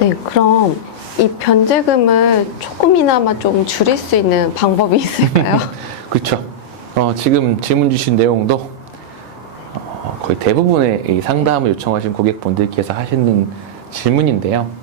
네, 그럼 이 변제금을 조금이나마 좀 줄일 수 있는 방법이 있을까요? 그렇죠. 지금 질문 주신 내용도 거의 대부분의 이 상담을 요청하신 고객분들께서 하시는 질문인데요.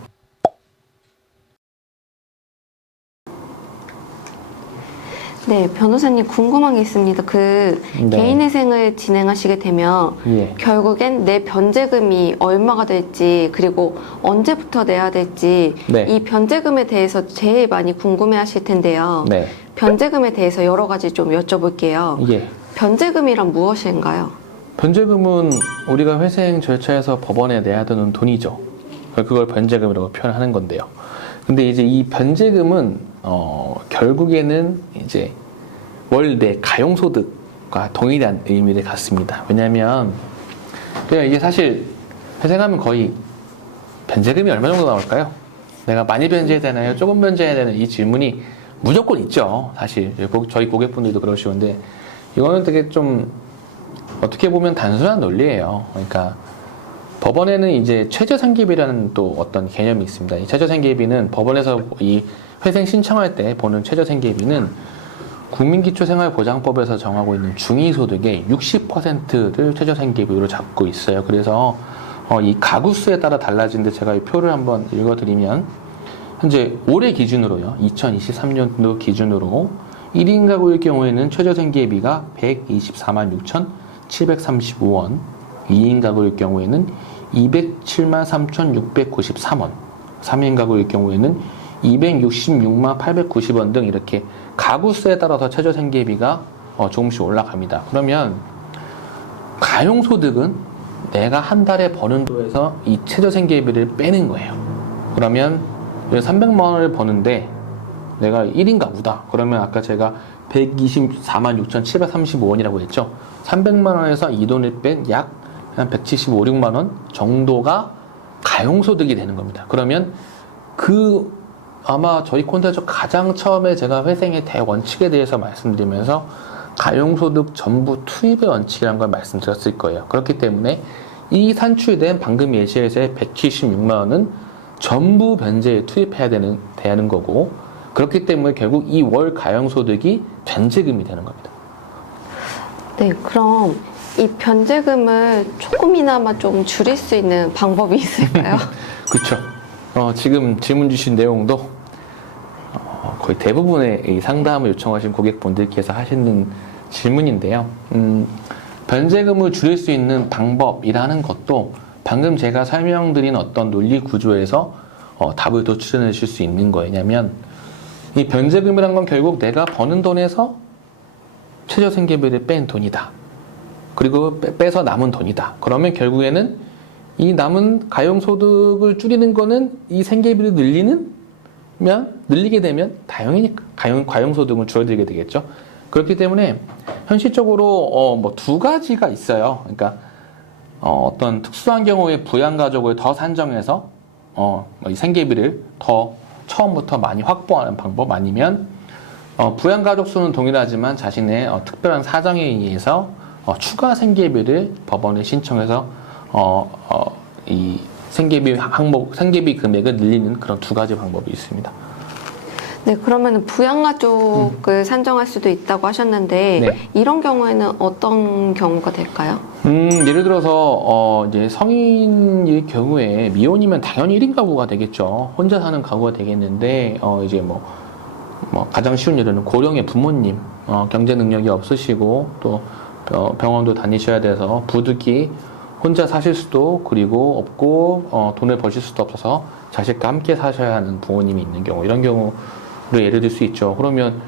네, 변호사님 궁금한 게 있습니다. 네. 개인회생을 진행하시게 되면 예. 결국엔 내 변제금이 얼마가 될지 그리고 언제부터 내야 될지 네. 이 변제금에 대해서 제일 많이 궁금해하실 텐데요. 네. 변제금에 대해서 여러 가지 좀 여쭤볼게요. 예. 변제금이란 무엇인가요? 변제금은 우리가 회생 절차에서 법원에 내야 되는 돈이죠. 그걸 변제금이라고 표현하는 건데요. 근데 이제 이 변제금은 결국에는 이제 월 내 가용소득과 동일한 의미를 갖습니다. 왜냐하면 그냥 이게 사실 회생하면 거의 변제금이 얼마 정도 나올까요? 내가 많이 변제해야 되나요? 조금 변제해야 되는 이 질문이 무조건 있죠. 사실 저희 고객분들도 그러시는데 이거는 되게 좀 어떻게 보면 단순한 논리예요. 그러니까 법원에는 이제 최저생계비라는 또 어떤 개념이 있습니다. 이 최저생계비는 법원에서 이 회생 신청할 때 보는 최저생계비는 국민기초생활보장법에서 정하고 있는 중위소득의 60%를 최저생계비로 잡고 있어요. 그래서 이 가구 수에 따라 달라지는데 제가 이 표를 한번 읽어드리면 현재 올해 기준으로요. 2023년도 기준으로 1인 가구일 경우에는 최저생계비가 124만 6,735원, 2인 가구일 경우에는 207만 3,693원, 3인 가구일 경우에는 266만 890원 등 이렇게 가구 수에 따라서 최저생계비가 조금씩 올라갑니다. 그러면 가용소득은 내가 한 달에 버는 돈에서 이 최저생계비를 빼는 거예요. 그러면 300만 원을 버는데 내가 1인 가구다. 그러면 아까 제가 124만 6,735원이라고 했죠. 300만 원에서 이 돈을 뺀 약 한 175, 6만 원 정도가 가용소득이 되는 겁니다. 그러면 아마 저희 콘텐츠 가장 처음에 제가 회생의 대원칙에 대해서 말씀드리면서 가용소득 전부 투입의 원칙이라는 걸 말씀드렸을 거예요. 그렇기 때문에 이 산출된 방금 예시에서의 176만 원은 전부 변제에 투입해야 되는 거고, 그렇기 때문에 결국 이 월 가용소득이 변제금이 되는 겁니다. 네, 그럼 이 변제금을 조금이나마 좀 줄일 수 있는 방법이 있을까요? 그렇죠. 지금 질문 주신 내용도 거의 대부분의 이 상담을 요청하신 고객분들께서 하시는 질문인데요. 변제금을 줄일 수 있는 방법이라는 것도 방금 제가 설명드린 어떤 논리 구조에서 답을 도출해 주실 수 있는 거냐면, 이 변제금이란 건 결국 내가 버는 돈에서 최저생계비를 뺀 돈이다. 그리고 빼서 남은 돈이다. 그러면 결국에는 이 남은 가용소득을 줄이는 거는 이 생계비를 늘리게 되면 당연히 가용소득은 줄어들게 되겠죠. 그렇기 때문에 현실적으로 뭐 두 가지가 있어요. 그러니까 어떤 특수한 경우에 부양가족을 더 산정해서 이 생계비를 더 처음부터 많이 확보하는 방법, 아니면 부양가족 수는 동일하지만 자신의 특별한 사정에 의해서 추가 생계비를 법원에 신청해서 이 생계비 금액을 늘리는 그런 두 가지 방법이 있습니다. 네, 그러면 부양가족을 산정할 수도 있다고 하셨는데, 네. 이런 경우에는 어떤 경우가 될까요? 예를 들어서 이제 성인일 경우에 미혼이면 당연히 1인 가구가 되겠죠. 혼자 사는 가구가 되겠는데 이제 뭐 가장 쉬운 예로는 고령의 부모님, 경제 능력이 없으시고 또 병원도 다니셔야 돼서 부득이 혼자 사실 수도 그리고 없고 돈을 버실 수도 없어서 자식과 함께 사셔야 하는 부모님이 있는 경우, 이런 경우를 예를 들 수 있죠. 그러면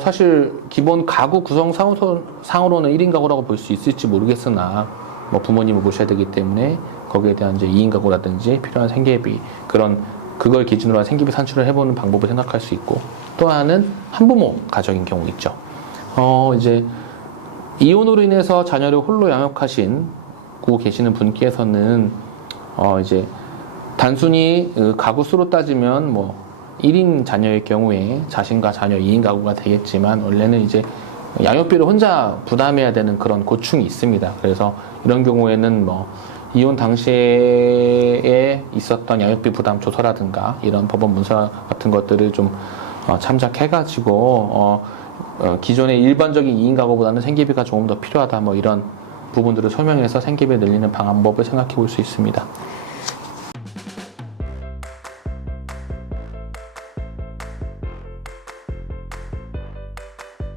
사실 기본 가구 구성상으로는 1인 가구라고 볼 수 있을지 모르겠으나 뭐 부모님을 모셔야 되기 때문에 거기에 대한 이제 2인 가구라든지 필요한 생계비, 그걸 기준으로 한 생계비 산출을 해보는 방법을 생각할 수 있고, 또 하나는 한부모 가정인 경우 있죠. 이제 이혼으로 인해서 자녀를 홀로 양육하시고 계시는 분께서는 이제 단순히 가구 수로 따지면 뭐 1인 자녀일 경우에 자신과 자녀 2인 가구가 되겠지만, 원래는 이제 양육비를 혼자 부담해야 되는 그런 고충이 있습니다. 그래서 이런 경우에는 뭐 이혼 당시에 있었던 양육비 부담 조서라든가 이런 법원 문서 같은 것들을 좀 참작해가지고 기존의 일반적인 2인 가구보다는 생계비가 조금 더 필요하다 뭐 이런 부분들을 설명해서 생계비를 늘리는 방법을 생각해 볼 수 있습니다.